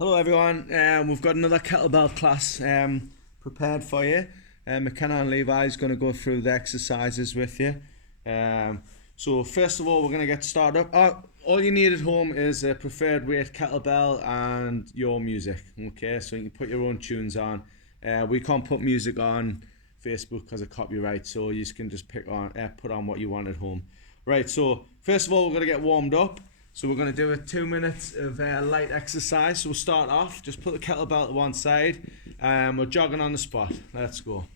Hello everyone, we've got another kettlebell class prepared for you. McKenna and Levi is going to go through the exercises with you. So first of all, we're going to get started up. All you need at home is a preferred weight kettlebell and your music. Okay, so you can put your own tunes on. We can't put music on Facebook because of copyright, so you can just put on what you want at home. Right, so first of all, we're going to get warmed up. So we're going to do 2 minutes of light exercise. So we'll start off, just put the kettlebell to one side, and we're jogging on the spot. Let's go.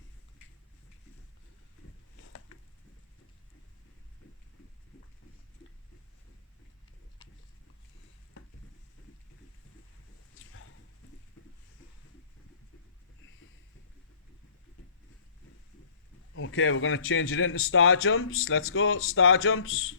Okay, we're going to change it into star jumps. Let's go, star jumps.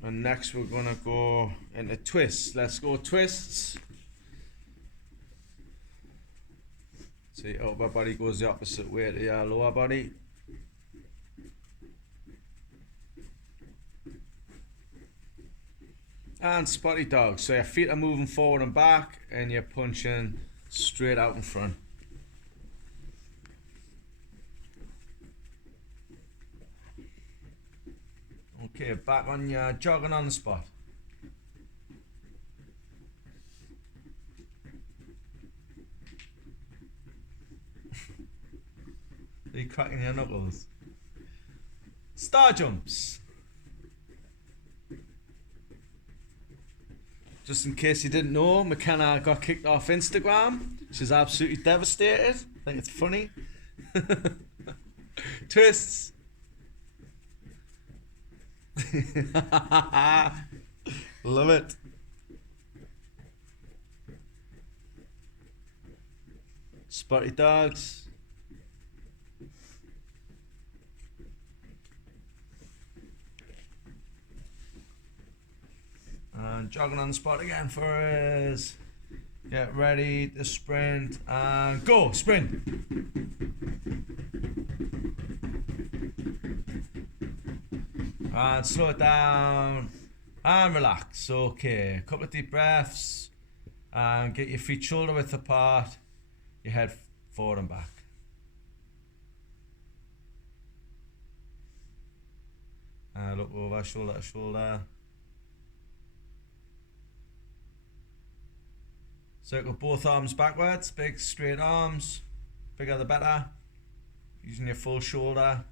And next we're going to go into twists. Let's go twists. So your upper body goes the opposite way to your lower body. And spotty dog. So your feet are moving forward and back and you're punching straight out in front. Okay, back on your jogging on the spot. Are you cracking your knuckles? Star jumps. Just in case you didn't know, McKenna got kicked off Instagram. She's absolutely devastated. I think it's funny. Twists. Love it. Spotty dogs. And jogging on the spot again for us. Get ready to sprint and go. Sprint. And slow it down and relax. Okay, a couple of deep breaths and get your feet shoulder width apart, your head forward and back. And look over, shoulder to shoulder. Circle both arms backwards, big straight arms, bigger the better. Using your full shoulder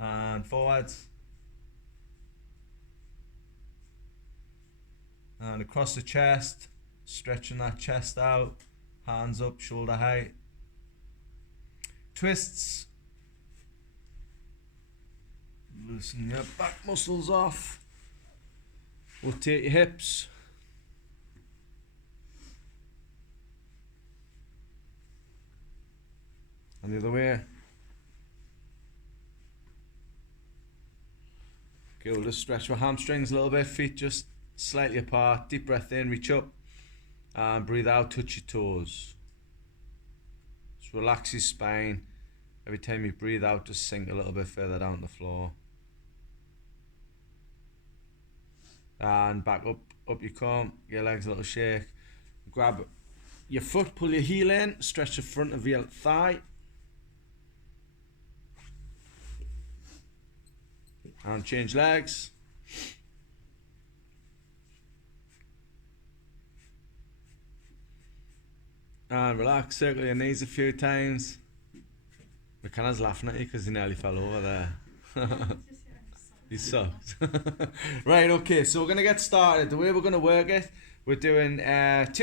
and forwards. And across the chest, stretching that chest out, hands up, shoulder height. Twists. Loosen your back muscles off. Rotate your hips. And the other way. Okay, we'll just stretch our hamstrings a little bit, feet just slightly apart. Deep breath in, reach up, and breathe out, touch your toes. Just relax your spine. Every time you breathe out, just sink a little bit further down the floor. And back up you come, your legs a little shake. Grab your foot, pull your heel in, stretch the front of your thigh. And change legs. And relax, circle your knees a few times. McKenna's laughing at you because he nearly fell over there. He sucks. Right, okay, so we're going to get started. The way we're going to work it, we're doing 2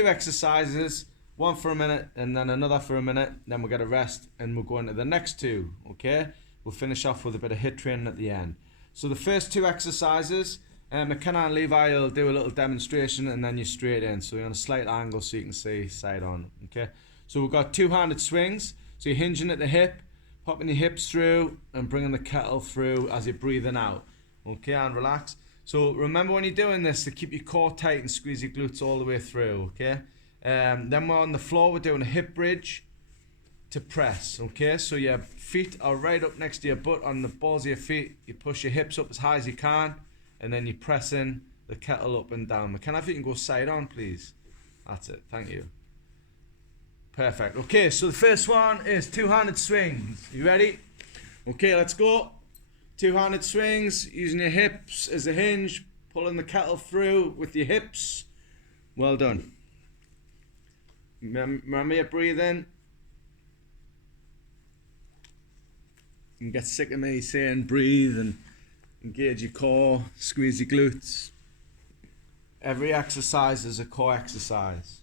exercises, one for a minute and then another for a minute. Then we'll get a rest and we'll go into the next 2, okay? We'll finish off with a bit of HIIT training at the end. So the first 2 exercises, McKenna and Levi will do a little demonstration and then you're straight in. So you're on a slight angle so you can see side on. Okay. So we've got 2-handed swings. So you're hinging at the hip, popping your hips through and bringing the kettle through as you're breathing out. Okay, and relax. So remember when you're doing this to keep your core tight and squeeze your glutes all the way through. Okay. Then we're on the floor, we're doing a hip bridge to press, okay? So your feet are right up next to your butt on the balls of your feet. You push your hips up as high as you can, and then you're pressing the kettle up and down. McKenna, if you can go side on, please. That's it, thank you. Perfect. Okay, so the first one is two-handed swings. You ready? Okay, let's go. Two-handed swings, using your hips as a hinge, pulling the kettle through with your hips. Well done. Remember your breathing. You can get sick of me saying breathe and engage your core, squeeze your glutes. Every exercise is a core exercise.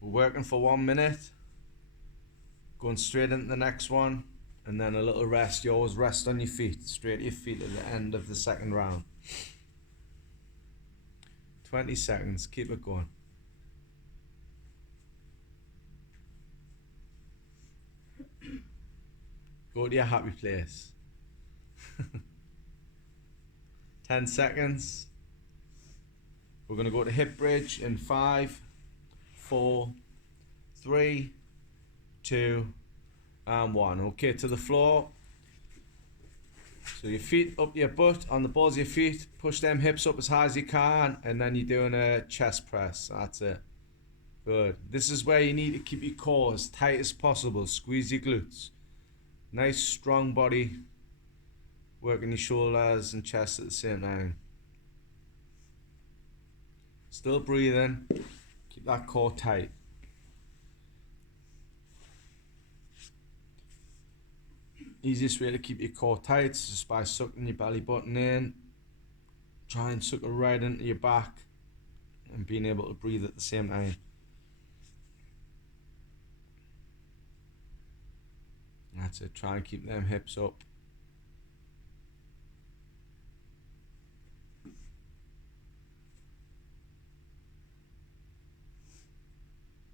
We're working for 1 minute, going straight into the next one, and then a little rest. You always rest on your feet, straight to your feet at the end of the second round. 20 seconds, keep it going. Go to your happy place. 10 seconds. We're going to go to hip bridge in 5, 4, 3, 2, and 1. Okay, to the floor. So your feet up your butt on the balls of your feet. Push them hips up as high as you can, and then you're doing a chest press. That's it. Good. This is where you need to keep your core as tight as possible. Squeeze your glutes. Nice strong body. Working your shoulders and chest at the same time. Still breathing. Keep that core tight. Easiest way to keep your core tight is just by sucking your belly button in. Try and suck it right into your back and being able to breathe at the same time. That's it. Try and keep them hips up.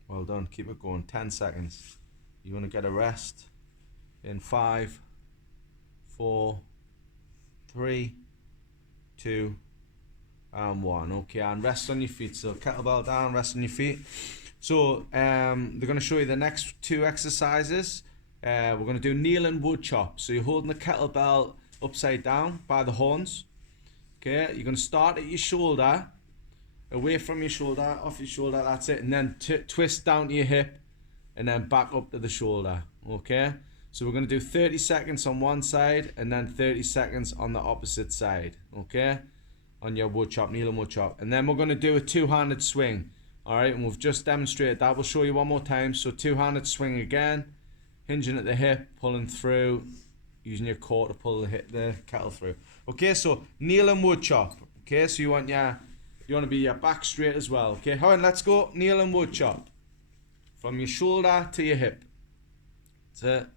Well done. Keep it going. 10 seconds. You want to get a rest in 5, 4, 3, 2, and 1. Okay, and rest on your feet. So kettlebell down, rest on your feet. So they're going to show you the next 2 exercises. We're going to do kneel and wood chop. So you're holding the kettlebell upside down by the horns. Okay, you're going to start at your shoulder, away from your shoulder, off your shoulder, that's it. And then twist down to your hip and then back up to the shoulder. Okay, so we're going to do 30 seconds on one side and then 30 seconds on the opposite side. Okay, on your wood chop, kneel and wood chop. And then we're going to do a two-handed swing. Alright, and we've just demonstrated that. We'll show you one more time. So two-handed swing again. Hinging at the hip, pulling through, using your core to pull the kettle through. Okay, so kneel and wood chop. Okay, so you want to be your back straight as well. Okay, alright, let's go. Kneel and wood chop. From your shoulder to your hip. That's it.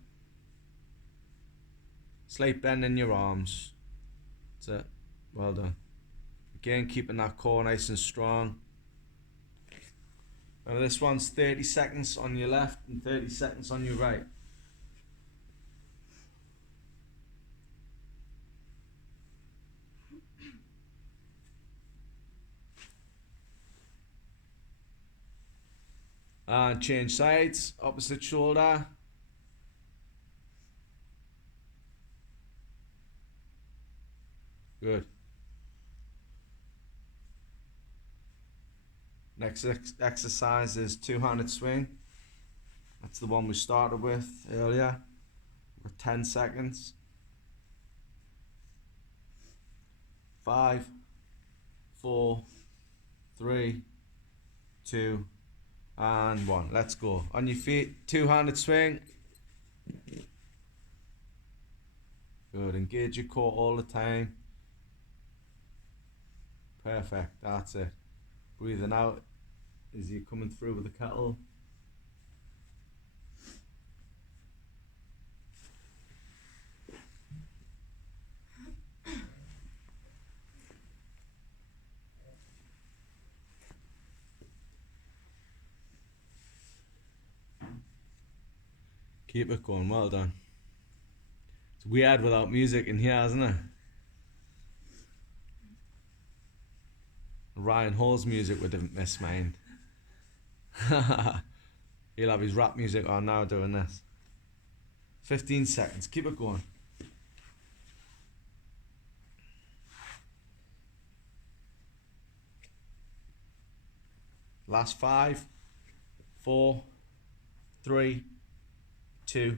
Slight bend in your arms. That's it. Well done. Again, keeping that core nice and strong. Now this one's 30 seconds on your left and 30 seconds on your right. And change sides, opposite shoulder. Good. Next exercise is two-handed swing. That's the one we started with earlier. For 10 seconds. 5, 4, 3, 2, and 1. Let's go. On your feet, two-handed swing. Good. Engage your core all the time. Perfect. That's it. Breathing out as you're coming through with the kettle. Keep it going, well done. It's weird without music in here, isn't it? Ryan Hall's music would have missed mine. He'll have his rap music on now doing this. 15 seconds. Keep it going. Last 5, 4, 3, 2,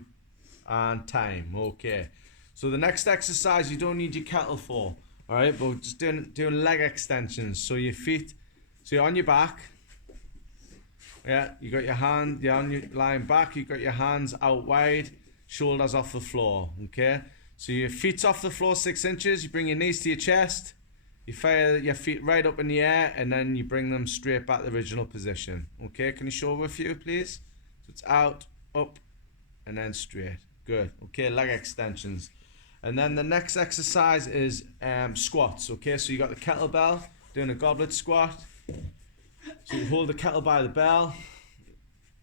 and time. Okay. So the next exercise you don't need your kettle for. Alright, but just doing leg extensions. So your feet, so you're on your back. Yeah, you got your hand, you're on your lying back, you got your hands out wide, shoulders off the floor. Okay? So your feet's off the floor 6 inches, you bring your knees to your chest, you fire your feet right up in the air, and then you bring them straight back to the original position. Okay, can you show with you, please? So it's out, up, and then straight. Good. Okay, leg extensions. And then the next exercise is squats. Okay, so you got the kettlebell, doing a goblet squat. So you hold the kettle by the bell.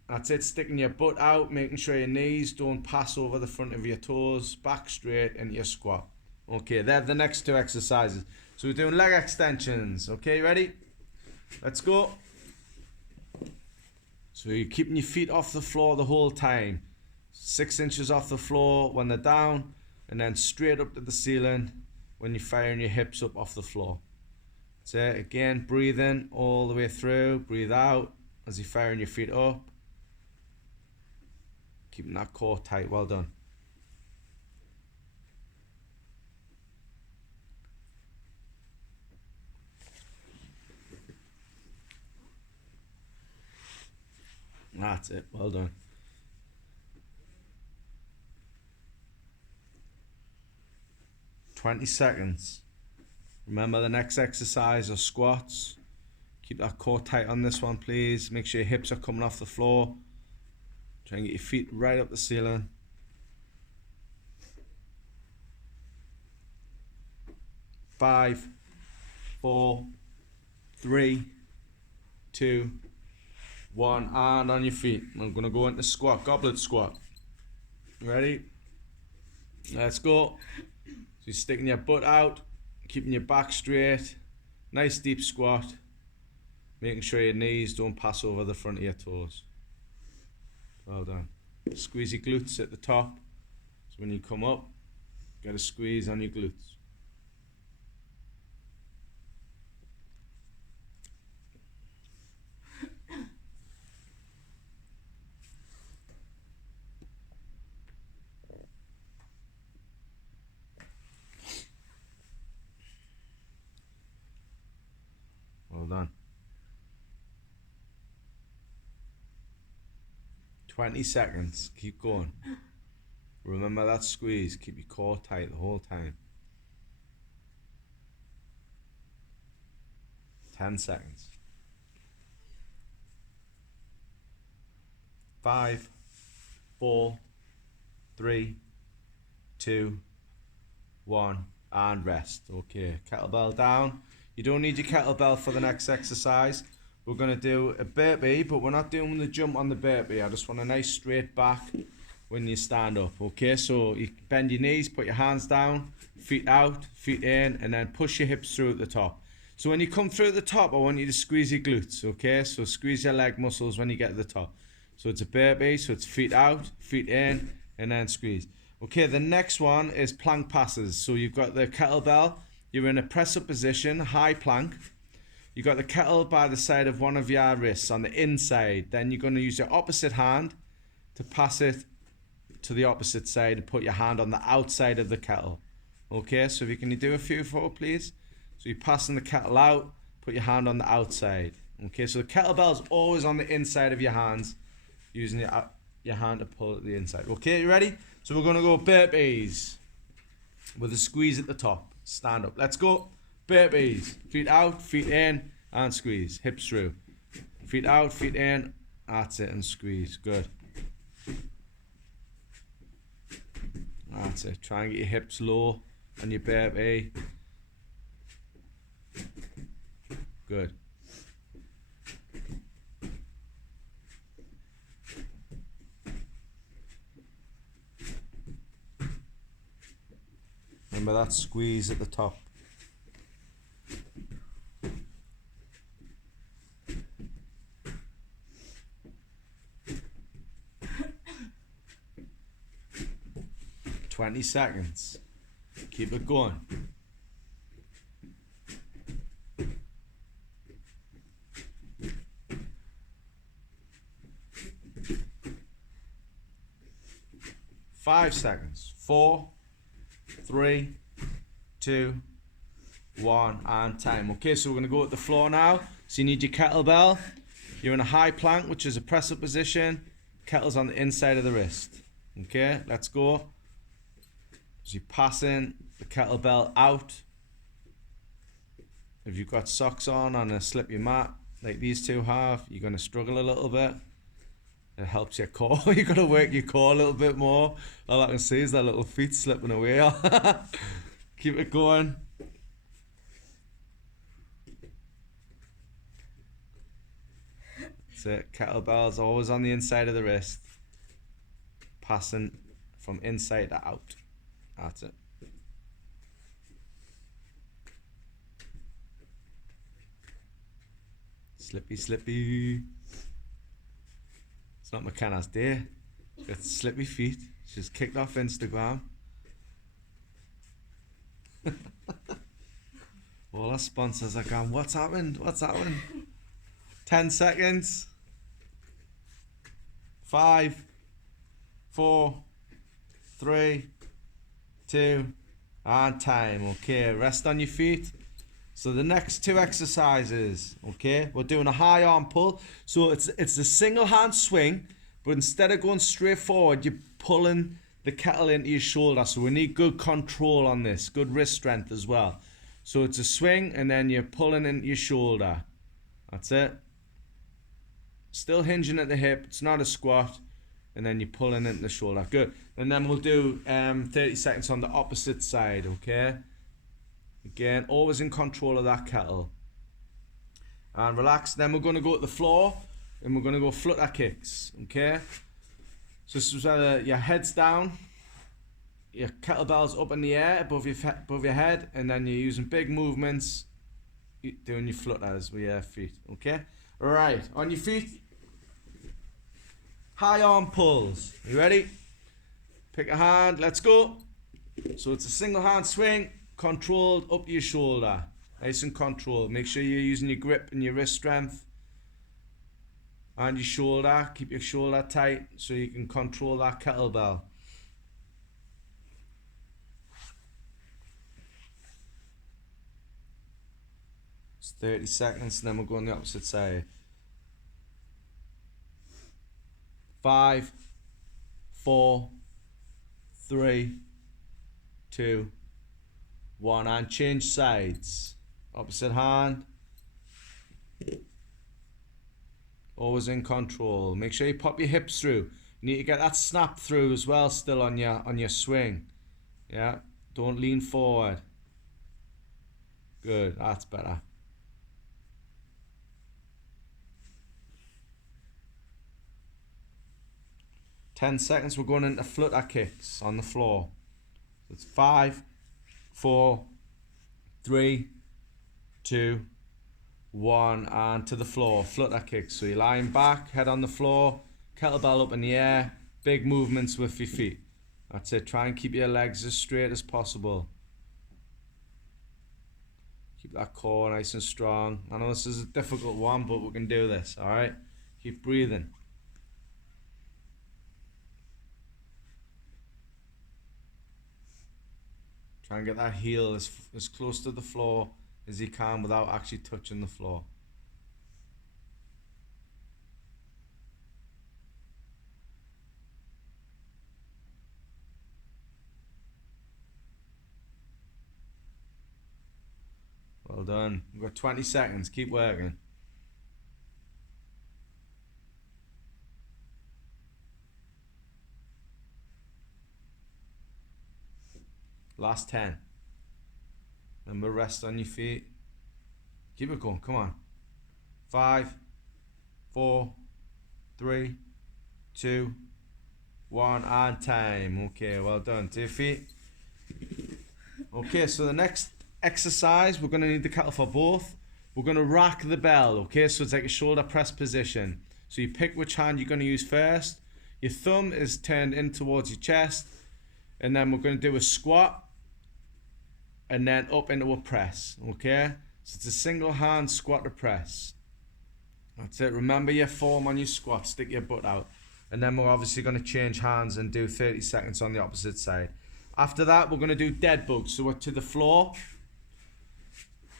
That's it, sticking your butt out, making sure your knees don't pass over the front of your toes, back straight into your squat. Okay, they're the next 2 exercises. So we're doing leg extensions. Okay, ready? Let's go. So you're keeping your feet off the floor the whole time. 6 inches off the floor when they're down, and then straight up to the ceiling when you're firing your hips up off the floor. So again, breathe in all the way through, breathe out as you're firing your feet up. Keeping that core tight. Well done. That's it. Well done. "20 seconds. Remember the next exercise are squats. Keep that core tight on this one, please. Make sure your hips are coming off the floor. Try and get your feet right up the ceiling. 5, 4, 3, 2, 1, and on your feet. I'm going to go into squat, goblet squat. Ready? Let's go. So you're sticking your butt out, keeping your back straight, nice deep squat, making sure your knees don't pass over the front of your toes. Well done. Squeeze your glutes at the top. So when you come up, get a squeeze on your glutes. Well done. 20 seconds. Keep going. Remember that squeeze. Keep your core tight the whole time. 10 seconds. 5, 4, 3, 2, 1, and rest. Okay, kettlebell down. You don't need your kettlebell for the next exercise. We're going to do a burpee, but we're not doing the jump on the burpee. I just want a nice straight back when you stand up. Okay, so you bend your knees, put your hands down, feet out, feet in, and then push your hips through at the top. So when you come through at the top, I want you to squeeze your glutes. Okay, so squeeze your leg muscles when you get to the top. So it's a burpee, so it's feet out, feet in, and then squeeze. Okay, the next one is plank passes. So you've got the kettlebell, you're in a press up position, high plank. You got the kettle by the side of one of your wrists on the inside. Then you're going to use your opposite hand to pass it to the opposite side and put your hand on the outside of the kettle. Okay, so if you can do a few for please. So you're passing the kettle out, put your hand on the outside. Okay, so the kettlebell is always on the inside of your hands, using your hand to pull it to the inside. Okay, you ready? So we're going to go burpees with a squeeze at the top. Stand up. Let's go. Burpees. Feet out, feet in, and squeeze. Hips through. Feet out, feet in. That's it, and squeeze. Good. That's it. Try and get your hips low on your burpee. Good. Remember that squeeze at the top. 20 seconds. Keep it going. Five seconds. 4, 3, 2, 1, and time. Okay, so we're going to go at the floor now. So you need your kettlebell. You're in a high plank, which is a press-up position. Kettle's on the inside of the wrist. Okay, let's go. So you're passing the kettlebell out. If you've got socks on a slippery mat, like these two have, you're going to struggle a little bit. It helps your core. You've got to work your core a little bit more. All I can see is their little feet slipping away. Keep it going. That's it. Kettlebell's always on the inside of the wrist. Passing from inside to out. That's it. Slippy, slippy. It's not McKenna's day. She's got slippy feet. She's kicked off Instagram. All our sponsors are going, what's happened? What's happened? 10 seconds. 5, 4, 3, 2, and time. Okay, rest on your feet. So the next two exercises, okay, we're doing a high arm pull. So it's a single hand swing, but instead of going straight forward, you're pulling the kettle into your shoulder. So we need good control on this, good wrist strength as well. So it's a swing and then you're pulling into your shoulder. That's it. Still hinging at the hip, it's not a squat. And then you're pulling into the shoulder. Good. And then we'll do 30 seconds on the opposite side, okay? Again, always in control of that kettle. And relax. Then we're going to go to the floor and we're going to go flutter kicks, okay? So this is where your head's down, your kettlebell's up in the air above your head, and then you're using big movements, doing your flutters with your feet, okay? All right, on your feet. High arm pulls. You ready? Pick a hand. Let's go. So it's a single hand swing, controlled up your shoulder. Nice and controlled. Make sure you're using your grip and your wrist strength. And your shoulder. Keep your shoulder tight so you can control that kettlebell. It's 30 seconds and then we'll go on the opposite side. 5, 4, 3, 2, 1, and change sides. Opposite hand. Always in control. Make sure you pop your hips through. You need to get that snap through as well, still on your swing. Yeah, don't lean forward. Good, that's better. Ten seconds, we're going into flutter kicks on the floor. It's 5, 4, 3, 2, 1, and to the floor, flutter kicks. So you're lying back, head on the floor, kettlebell up in the air, big movements with your feet. That's it, try and keep your legs as straight as possible. Keep that core nice and strong. I know this is a difficult one, but we can do this, all right? Keep breathing. Try and get that heel as close to the floor as you can without actually touching the floor. Well done. We've got 20 seconds. Keep working. Last 10. Remember, rest on your feet. Keep it going. Come on. 5, 4, 3, 2, 1, and time. Okay, well done. To your feet. Okay, so the next exercise, we're going to need the kettle for both. We're going to rack the bell, okay? So it's like a shoulder press position. So you pick which hand you're going to use first. Your thumb is turned in towards your chest, And then we're going to do a squat and then up into a press, okay? So it's a single hand squat to press. That's it. Remember your form on your squat, stick your butt out. And then we're obviously going to change hands and do 30 seconds on the opposite side. After that, we're going to do dead bugs. So we're to the floor.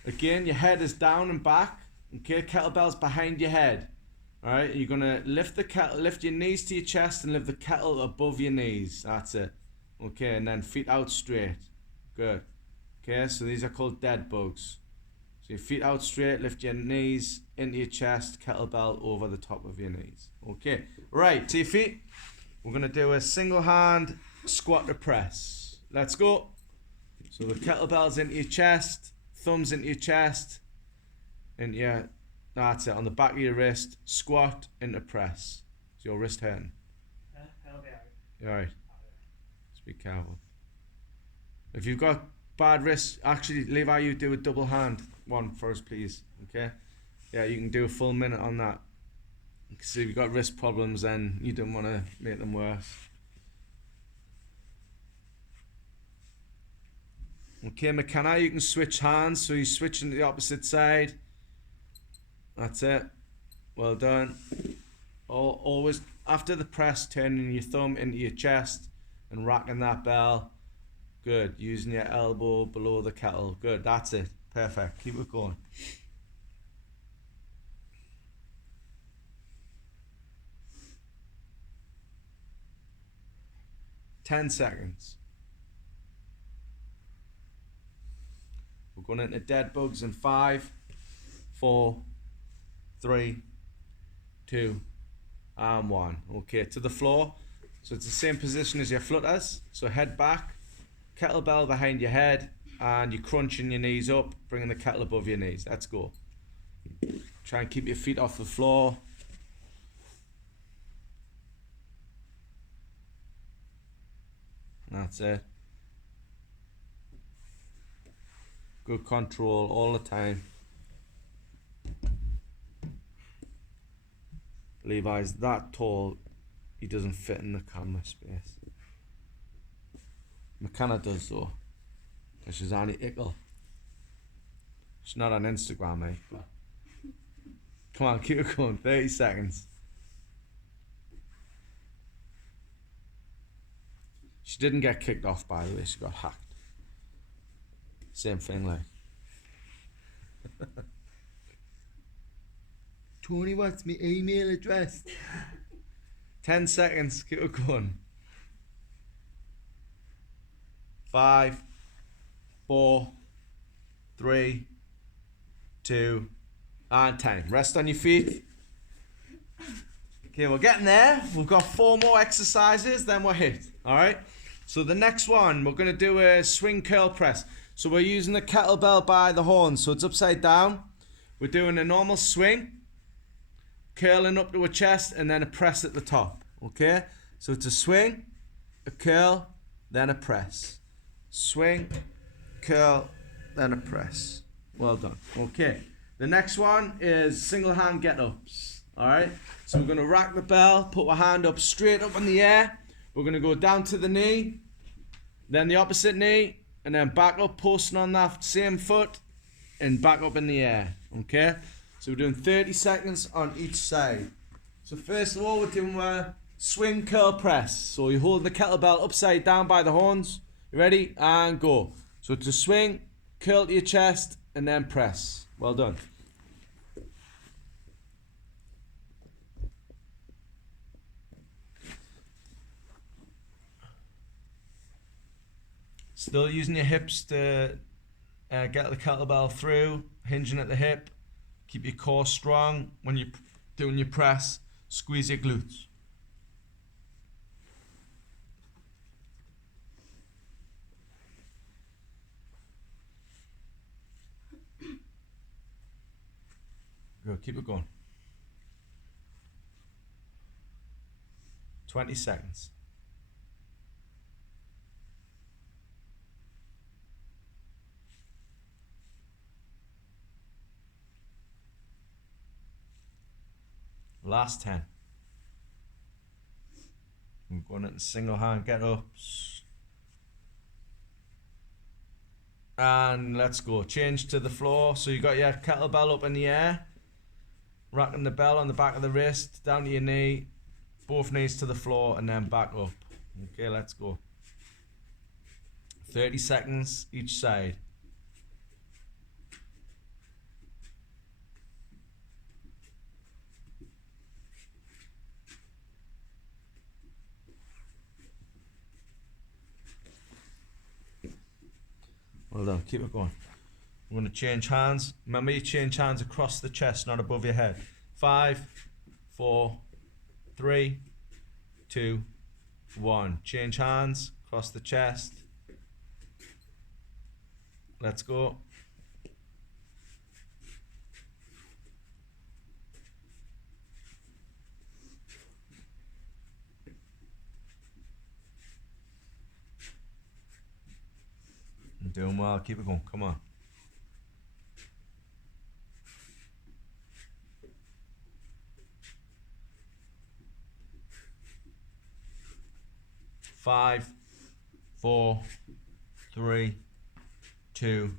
Again, your head is down and back. Okay, kettlebell's behind your head. All right, you're going to lift the kettle, lift your knees to your chest and lift the kettle above your knees. That's it. Okay, and then feet out straight. Good. Okay, so these are called dead bugs. So your feet out straight, lift your knees into your chest, kettlebell over the top of your knees. Okay, right, to your feet. We're going to do a single hand squat to press. Let's go. So the kettlebell's into your chest, thumbs into your chest, into your, that's it, on the back of your wrist, squat into press. Is your wrist hurting? Alright, just be careful. If you've got bad wrists, actually, Levi, you do a double hand one first, please. Okay? Yeah, you can do a full minute on that. Because if you've got wrist problems, then you don't want to make them worse. Okay, McKenna, you can switch hands, so you switch into the opposite side. That's it. Well done. Always, after the press, turning your thumb into your chest and racking that bell. Good. Using your elbow below the kettle. Good. That's it. Perfect. Keep it going. 10 seconds. We're going into dead bugs in 5, 4, 3, 2, and 1. Okay, to the floor. So it's the same position as your flutters. So head back, kettlebell behind your head, and you're crunching your knees up, bringing the kettle above your knees. Let's go. Try and keep your feet off the floor. That's it. Good control all the time. Levi's that tall, he doesn't fit in the camera space. McKenna does though, because she's only ickle. She's not on Instagram, mate. But come on, keep it going. 30 seconds. She didn't get kicked off, by the way. She got hacked. Same thing, like. Tony wants my email address. 10 seconds. Keep it going. 5, 4, 3, 2, and 10. Rest on your feet. Okay, we're getting there. We've got 4 more exercises, then we're hit. All right. So the next one, we're going to do a swing curl press. So we're using the kettlebell by the horns, so it's upside down. We're doing a normal swing, curling up to a chest, and then a press at the top. Okay? So it's a swing, a curl, then a press. Swing, curl, then a press. Well done. Okay. The next one is single hand get-ups. Alright? So we're going to rack the bell, put our hand up straight up in the air. We're going to go down to the knee, then the opposite knee, and then back up, posting on that same foot, and back up in the air. Okay? So we're doing 30 seconds on each side. So first of all, we're doing a swing curl press. So you hold the kettlebell upside down by the horns. You ready? And go. So to swing, curl to your chest, and then press. Well done. Still using your hips to get the kettlebell through, hinging at the hip. Keep your core strong when you're doing your press. Squeeze your glutes. Good, keep it going. 20 seconds. Last 10. I'm going into single hand get ups. And let's go. Change to the floor. So you got your kettlebell up in the air, racking the bell on the back of the wrist, down to your knee, both knees to the floor, and then back up. Okay, let's go. 30 seconds each side. Well done, keep it going. We're going to change hands. Remember, you change hands across the chest, not above your head. 5, 4, 3, 2, 1. Change hands across the chest. Let's go. You're doing well, keep it going, come on. Five, 4, 3, 2,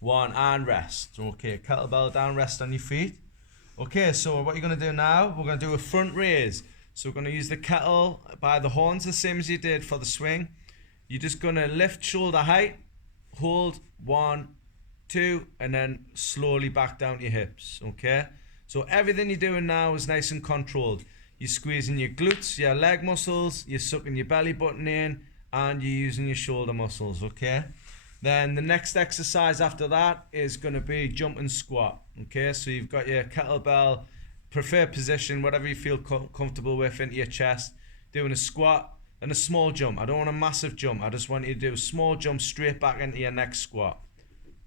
1, and rest. Okay, kettlebell down, rest on your feet. Okay, so what you're going to do now, we're going to do a front raise. So we're going to use the kettle by the horns, the same as you did for the swing. You're just going to lift shoulder height, hold 1, 2, and then slowly back down to your hips. Okay, so everything you're doing now is nice and controlled. You're squeezing your glutes, your leg muscles, you're sucking your belly button in, and you're using your shoulder muscles, okay? Then the next exercise after that is going to be jump and squat, okay? So you've got your kettlebell, preferred position, whatever you feel comfortable with, into your chest, doing a squat and a small jump. I don't want a massive jump, I just want you to do a small jump straight back into your next squat,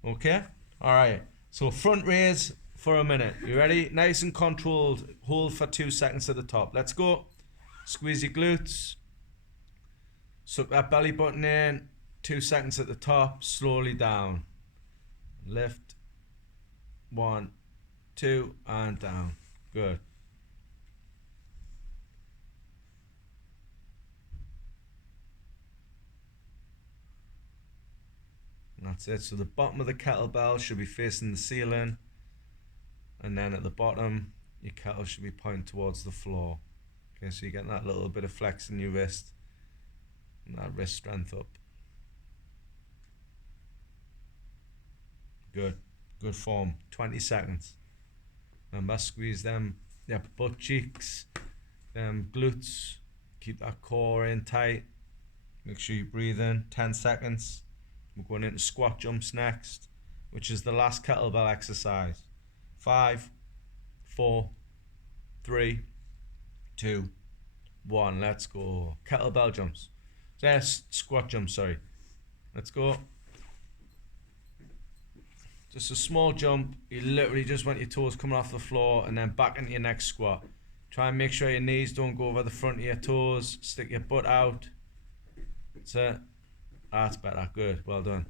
okay? All right, so front raise for a minute. You ready? Nice and controlled. Hold for 2 seconds at the top. Let's go. Squeeze your glutes. Suck that belly button in. 2 seconds at the top. Slowly down. Lift. 1, 2, and down. Good. And that's it. So the bottom of the kettlebell should be facing the ceiling. And then at the bottom, your kettle should be pointing towards the floor. Okay, so you get that little bit of flex in your wrist and that wrist strength up. Good, good form. 20 seconds. Remember, squeeze them butt cheeks, them glutes. Keep that core in tight. Make sure you breathe in. 10 seconds. We're going into squat jumps next, which is the last kettlebell exercise. 5, 4, 3, 2, 1. Let's go. Kettlebell jumps. Yes, squat jumps, sorry. Let's go. Just a small jump. You literally just want your toes coming off the floor and then back into your next squat. Try and make sure your knees don't go over the front of your toes. Stick your butt out. That's it. That's better. Good. Well done.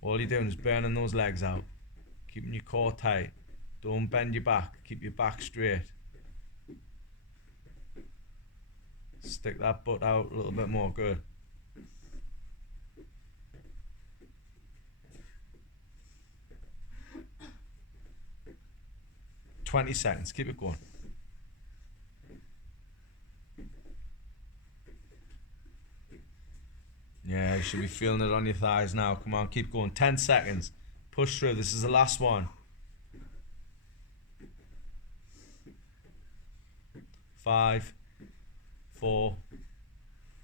All you're doing is burning those legs out, keeping your core tight. Don't bend your back, keep your back straight. Stick that butt out a little bit more, good. "20 seconds, keep it going. Yeah, you should be feeling it on your thighs now. Come on, keep going. 10 seconds. Push through. This is the last one. 5, 4,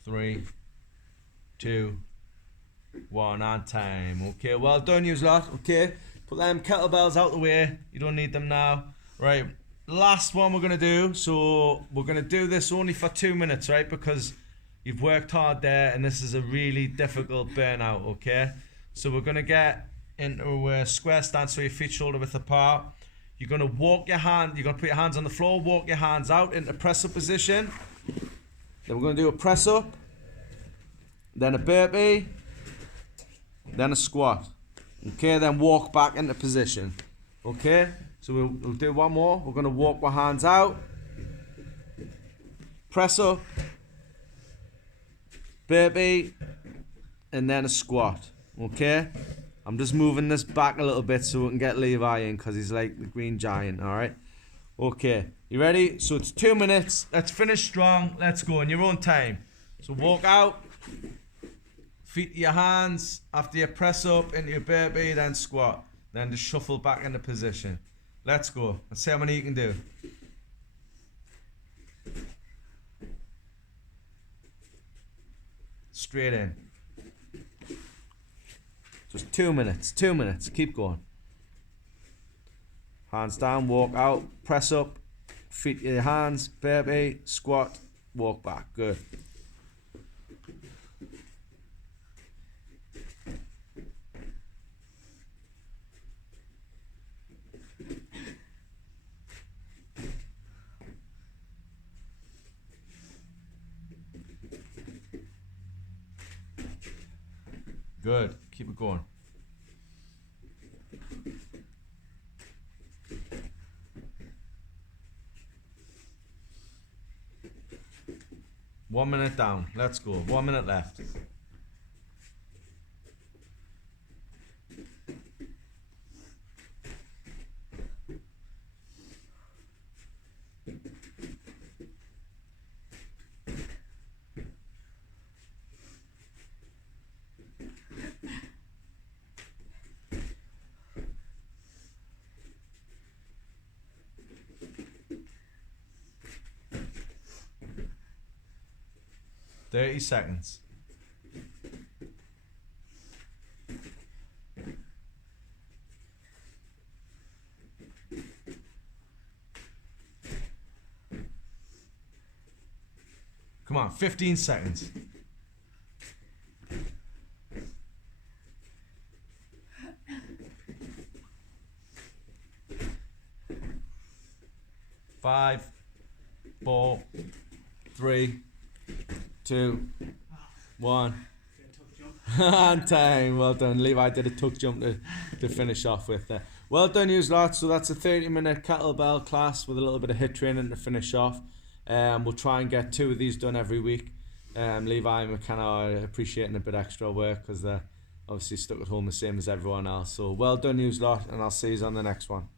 3, 2, 1, and time. Okay, well done, you lot. Okay, put them kettlebells out the way. You don't need them now. Right, last one we're going to do. So we're going to do this only for 2 minutes, right? Because you've worked hard there, and this is a really difficult burnout, okay? So we're going to get into a square stance, so your feet shoulder width apart. You're going to walk your hand, you're going to put your hands on the floor, walk your hands out into press-up position. Then we're going to do a press-up, then a burpee, then a squat. Okay, then walk back into position. Okay, so we'll do one more. We're going to walk our hands out, press up, burpee, and then a squat. Okay? I'm just moving this back a little bit so we can get Levi in because he's like the green giant, alright? Okay, you ready? So it's 2 minutes. Let's finish strong. Let's go in your own time. So walk out, feet to your hands. After you press up into your burpee, then squat. Then just shuffle back into position. Let's go. Let's see how many you can do. Straight in. Just 2 minutes, 2 minutes. Keep going. Hands down, walk out, press up, feet to your hands, burpee, squat, walk back. Good. Good. Keep it going. One minute down. Let's go. 1 minute left. Thirty seconds. Come on, 15 seconds. Five, 4, 3, 2, 1. And time. Well done. Levi did a tuck jump to finish off with there. Well done, you lot. So that's a 30-minute kettlebell class with a little bit of HIIT training to finish off. We'll try and get 2 of these done every week. Levi and McKenna are appreciating a bit extra work because they're obviously stuck at home the same as everyone else. So well done, you lot, and I'll see you on the next one.